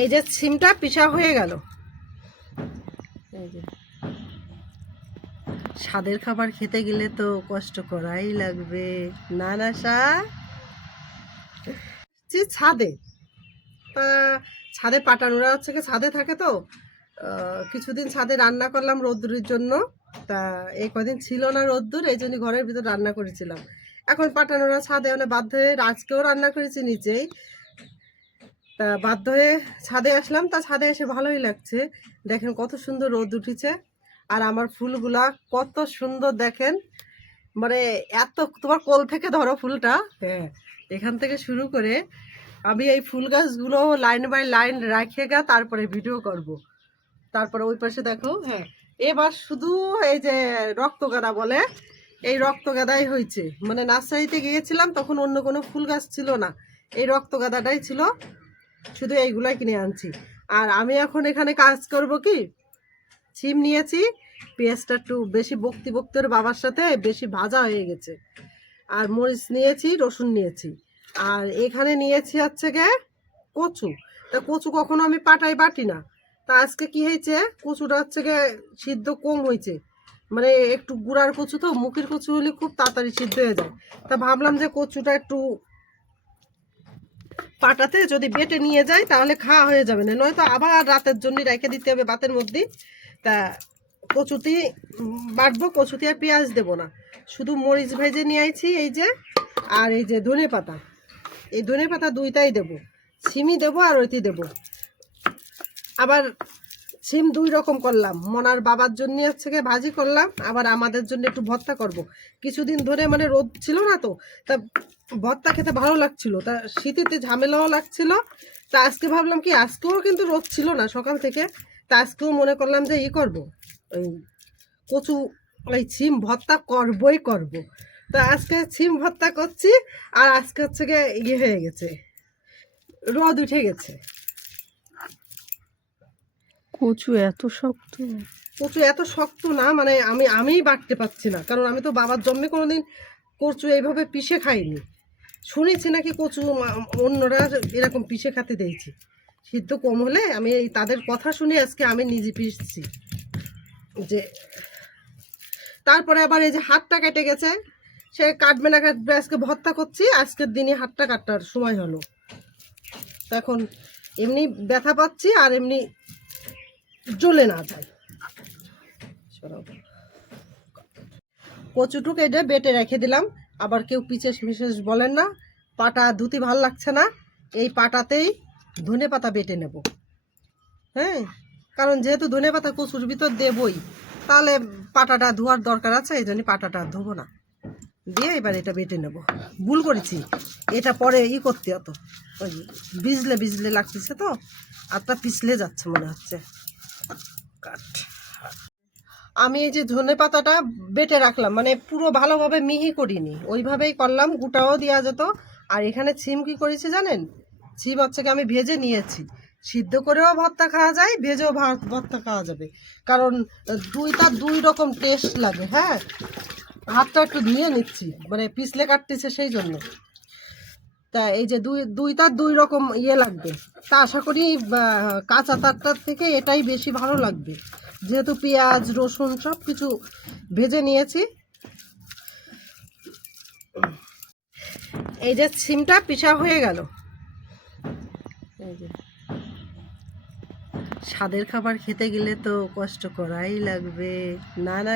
এই যে সিমটা পিষা হয়ে গেল। এই যে স্বাদের খাবার খেতে গেলে তো কষ্ট করাই লাগবে। না না ছাদে তা ছাদে পাটানোরা হচ্ছে কি ছাদে থাকে তো কিছুদিন ছাদে রান্না করলাম রোদ্দুরের জন্য। তা এই কদিন ছিল না রোদ্দুর, এই জন্য ঘরের ভিতর রান্না করেছিলাম। এখন পাটানোরা ছাদে মানে বাধ্য হয়ে আজকেও রান্না করেছি নিচেই। তা বাধ্য হয়ে ছাদে আসলাম। তা ছাদে এসে ভালোই লাগছে। দেখেন কত সুন্দর রোদ উঠেছে আর আমার ফুলগুলা কত সুন্দর দেখেন। মানে এত তোমার কোল থেকে ধরো ফুলটা, হ্যাঁ এখান থেকে শুরু করে আমি এই ফুল গাছগুলো লাইন বাই লাইন রাখে গা তারপরে ভিডিও করব। তারপরে ওই পাশে দেখো, হ্যাঁ এবার শুধু এই যে রক্তগাঁদা বলে এই রক্তগাঁদাই হয়েছে। মানে নার্সারিতে গিয়েছিলাম তখন অন্য কোনো ফুল গাছ ছিল না, এই রক্তগাঁদাটাই ছিল, শুধু এইগুলাই কিনে আনছি। আর আমি এখন এখানে কাজ করব কি, সিম নিয়েছি, পেঁয়াজটা একটু বেশি বক্তি বক্তর বাবার সাথে বেশি ভাজা হয়ে গেছে। আর মরিচ নিয়েছি, রসুন নিয়েছি, আর এখানে নিয়েছি হচ্ছে গে কচু। তা কচু কখনো আমি পাটায় বাটি না। তা আজকে কি হয়েছে, কচুটা হচ্ছে গে সিদ্ধ কম হয়েছে। মানে একটু গুঁড়ার কচু তো, মুখের কচু হলে খুব তাড়াতাড়ি সিদ্ধ হয়ে যায়। তা ভাবলাম যে কচুটা একটু পাটাতে যদি বেটে নিয়ে যায় তাহলে খাওয়া হয়ে যাবে না, নয়তো আবার রাতের জন্য রেখে দিতে হবে ভাতের মধ্যে। তা কচুতি বাটবো, কচুতি আর পেঁয়াজ দেবো না, শুধু মরিচ ভেজে নিয়ে আইছি এই যে। আর এই যে ধনে পাতা, এই ধনে পাতা দুইটাই দেবো, সিমই দেবো আর ওইটি দেবো। আবার সিম দুই রকম করলাম, মনার বাবার জন্য হচ্ছে গিয়ে ভাজি করলাম, আবার আমাদের জন্য একটু ভর্তা করব। কিছুদিন ধরে মানে রোদ ছিল না তো, তা ভর্তা খেতে ভালো লাগছিল, তা শীতেতে ঝামেলাও লাগছিল। তা আজকে ভাবলাম কি, আজকেও কিন্তু রোদ ছিল না সকাল থেকে, তা আজকেও মনে করলাম যে করব, ওই কচু ওই সিম ভর্তা করবই করব। তা আজকে সিম ভর্তা করছি। আর আজকে হচ্ছে গিয়ে হয়ে গেছে, রোদ উঠে গেছে। কচু এত শক্ত? কচু এত শক্ত না, মানে আমিই বাটতে পারছি না, কারণ আমি তো বাবার জন্মে কোনোদিন কচু এইভাবে পিষে খাইনি। শুনেছি নাকি কচু অন্যরা এরকম পিষে খেতে দিয়েছি, সিদ্ধ কম হলে। আমি এই তাদের কথা শুনে আজকে আমি নিজে পিষছি যে। তারপরে আবার এই যে হাতটা কেটে গেছে, সে কাটবে না কাটবে, আজকে ভর্তা করছি, আজকের দিনে হাতটা কাটার সময় হলো। তো এখন এমনি ব্যথা পাচ্ছি আর এমনি জ্বলে না যায়। কচুটুক এটা বেটে রেখে দিলাম। আবার কেউ পিচেস মিশেষ বলেন না, পাটা ধুতি ভাল লাগছে না, এই পাটাতেই ধনে পাতা বেটে নেব। হ্যাঁ, কারণ যেহেতু ধনে পাতা কচুর ভিতর দেবই, তাহলে পাটাটা ধোয়ার দরকার আছে, এই জন্য পাটাটা ধোবো না, দিয়ে এবার এটা বেটে নেব। ভুল করেছি, এটা পরে করতে হতো, ওই ভিজলে ভিজলে লাগতেছে তো, আরটা পিছলে যাচ্ছে মনে হচ্ছে। কাট। আমি এই যে ধনে পাতাটা বেটে রাখলাম, মানে পুরো ভালোভাবে মিহি করিনি, ওইভাবেই করলাম, গোটাও দেওয়া যেত। আর এখানে সিম কি করেছি জানেন, সিম হচ্ছে কি আমি ভেজে নিয়েছি, সিদ্ধ করেও ভর্তা খাওয়া যায়, ভেজেও ভর্তা খাওয়া যাবে, কারণ দুইটা দুই রকম টেস্ট লাগে। হ্যাঁ, হাতটা একটু ধুয়ে নিচ্ছি, মানে পিছলে কাটতেছে সেই জন্য। তা এই যে দুইটা দুই রকম লাগবে, তা আশা করি কাঁচা তারটার থেকে এটাই বেশি ভালো লাগবে, যেহেতু পেঁয়াজ রসুন সব কিছু ভেজে নিয়েছি। এই যে সিমটা পিষা হয়ে গেল। এই যে স্বাদের খাবার খেতে গেলে তো কষ্ট করাই লাগবে। না না